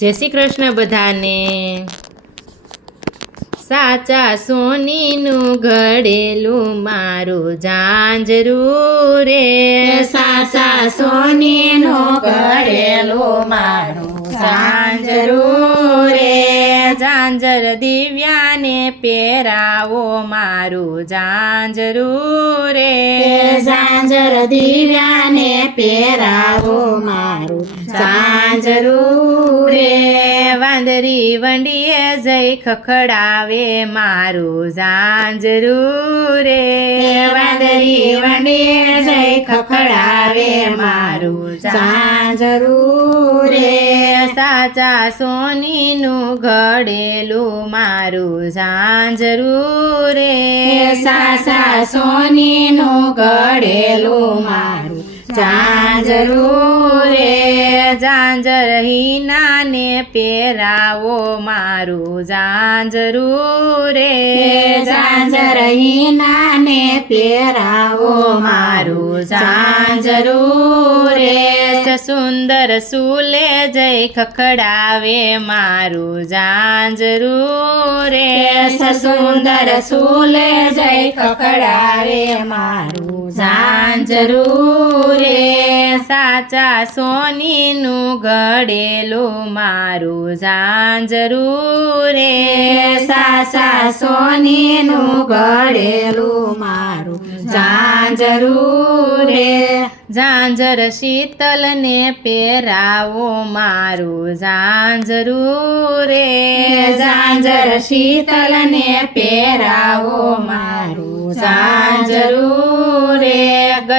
જય શ્રી કૃષ્ણ બધાને. સાચા સોનીનું ઘડેલું મારું ઝાંઝરું રે. સાચા સોનીનું ઘડેલું મારું ઝાંઝરું રે. ઝાંઝર દિવ્યાને પહેરાવો મારું ઝાંઝરું રે. ઝાંઝર દિવ્યાને પહેરાવો મારું. ઝાંઝરું રે, વાંદરી વંડીએ જઈ ખખડાવે મારું. ઝાંઝરું રે, વાંદરી વંડીએ જઈ ખખડાવે મારું. સાંજરૂ રે સાચા સોનીનું ઘડેલું મારું ઝાંઝરું રે. સાસા સોનીનું ઘડેલું મારું ઝાંઝરું રે. ઝાંઝર હિનાને પહેરાવો મારું ઝાંઝરું રે. ઝાંઝર હિનાને પહેરાવો મારું ઝાંઝરું રે. સુંદર સુલે જય ખખડાવે મારું ઝાંઝરું રે. સુંદર સુલે જય ખખડાવે મારું ઝાંઝરું રે. સાચા સોનીનું ઘડેલું મારું ઝાંઝરું રે. સાસા સોનીનું ઘડેલું મારું ઝાંઝરું રે ઝાંઝર શીતલને પહેરાવો મારું ઝાંઝરૂરે રે ઝાંઝર શીતલને પહેરાવો મારું ઝાંઝરું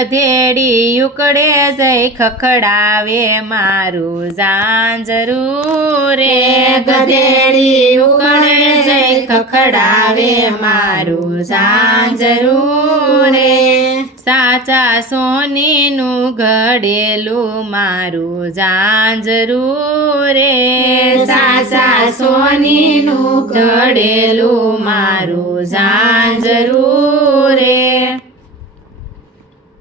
ગધેડી ઉકડે જઈ ખખડાવે મારું ઝાંઝરું. રે ગધેડી ઉકળે જય ખખડાવે મારું ઝાંઝરું. રે સાચા સોનીનું ઘડેલું મારું ઝાંઝરું. રે સાચા સોનીનું ઘડેલું મારું ઝાંઝરું. રે